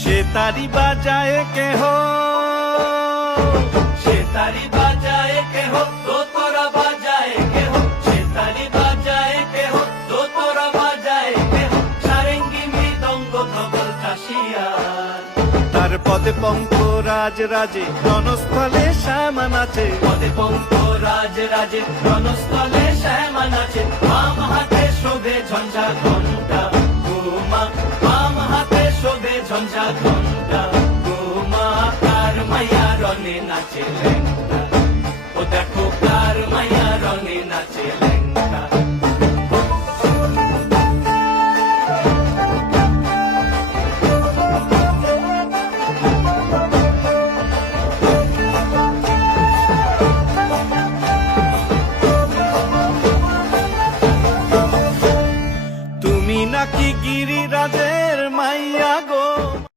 সে তারি বাজায় কেহ, সে তারি বাজায় কেহ, দোতরা বাজায় কেহ, সে তারি বাজায় কেহ, দোতরা বাজায় কেহ, সারেঙ্গি মৃদঙ্গ ধবল কাশিয়ার। তার পদে পঙ্ক রাজ রাজে, রণস্থলে শ্যামা নাচে। পদে পঙ্ক রাজ রাজে, রণস্থলে শ্যামা নাচে। বাম হাতে শোভে ঝঞ্ঝা ঘণ্টা ঘুমা, বাম হাতে শোভে ঝঞ্ঝা ঘণ্টা ঘুমা। কার মাইয়া রনে নাচে ল্যাংটা, ও দেখো কার মাইয়া রনে নাচে ল্যাংটা।